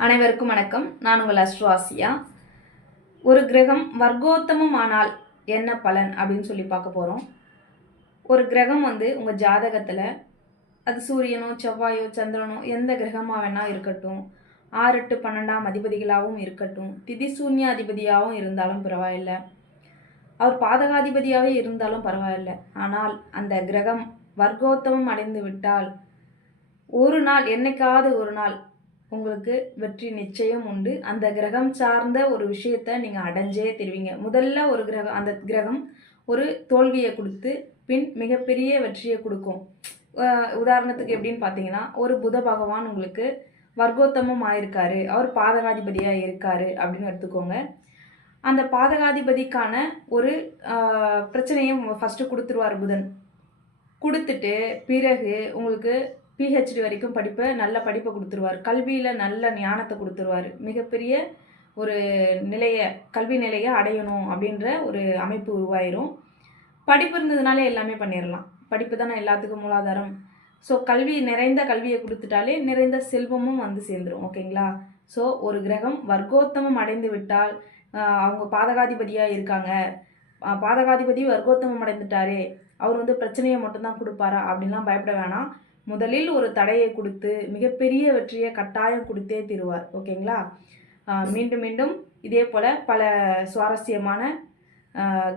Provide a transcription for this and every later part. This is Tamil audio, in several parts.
அனைவருக்கும் வணக்கம். நான் உங்கள் அஸ்ட்ரோ ஆசியா. ஒரு கிரகம் வர்க்கோத்தமம் ஆனால் என்ன பலன் அப்படின்னு சொல்லி பார்க்க போகிறோம். ஒரு கிரகம் உங்கள் ஜாதகத்தில் அது சூரியனோ செவ்வாயோ சந்திரனோ எந்த கிரகமாக வேணால் இருக்கட்டும், 6, 8, 12ஆம் அதிபதிகளாகவும் இருக்கட்டும், திதி சூன்யாதிபதியாகவும் இருந்தாலும் பரவாயில்லை, அவர் பாதகாதிபதியாகவே இருந்தாலும் பரவாயில்லை. ஆனால் அந்த கிரகம் வர்க்கோத்தமம் அடைந்து விட்டால் ஒரு நாள், என்னைக்காவது ஒரு நாள் உங்களுக்கு வெற்றி நிச்சயம் உண்டு. அந்த கிரகம் சார்ந்த ஒரு விஷயத்தை நீங்கள் அடைஞ்சே தருவீங்க. முதல்ல ஒரு கிரகம், அந்த கிரகம் ஒரு தோல்வியை கொடுத்து பின் மிகப்பெரிய வெற்றியை கொடுக்கும். உதாரணத்துக்கு எப்படின்னு பார்த்தீங்கன்னா, ஒரு புத பகவான் உங்களுக்கு வர்க்கோத்தமம் ஆயிருக்காரு, அவர் பாதகாதிபதியாக இருக்காரு அப்படின்னு எடுத்துக்கோங்க. அந்த பாதகாதிபதிக்கான ஒரு பிரச்சனையை ஃபஸ்ட்டு கொடுத்துருவார் புதன். கொடுத்துட்டு பிறகு உங்களுக்கு பிஹெச்டி வரைக்கும் நல்ல படிப்பை கொடுத்துருவார். கல்வியில் நல்ல ஞானத்தை கொடுத்துருவார். மிகப்பெரிய ஒரு கல்வி நிலையை அடையணும் அப்படின்ற ஒரு அமைப்பு உருவாயிரும். படிப்பு இருந்ததுனாலே எல்லாமே பண்ணிடலாம். படிப்பு தானே எல்லாத்துக்கும் மூலாதாரம். ஸோ நிறைந்த கல்வியை கொடுத்துட்டாலே நிறைந்த செல்வமும் சேர்ந்துடும். ஓகேங்களா? ஸோ ஒரு கிரகம் வர்க்கோத்தமம் அடைந்து விட்டால், அவங்க பாதகாதிபதியாக இருக்காங்க, பாதகாதிபதி வர்க்கோத்தமம் அடைந்துட்டாரே, அவர் பிரச்சனையை மட்டும்தான் கொடுப்பாரா அப்படின்லாம் பயப்பட வேணாம். முதலில் ஒரு தடையை கொடுத்து மிகப்பெரிய வெற்றியை கட்டாயம் கொடுத்தே தருவார். ஓகேங்களா? மீண்டும் மீண்டும் இதே போல் பல சுவாரஸ்யமான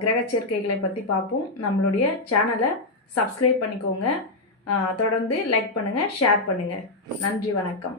கிரக சேர்க்கைகளை பற்றி பார்ப்போம். நம்மளுடைய சேனலை சப்ஸ்கிரைப் பண்ணிக்கோங்க. தொடர்ந்து லைக் பண்ணுங்கள், ஷேர் பண்ணுங்கள். நன்றி, வணக்கம்.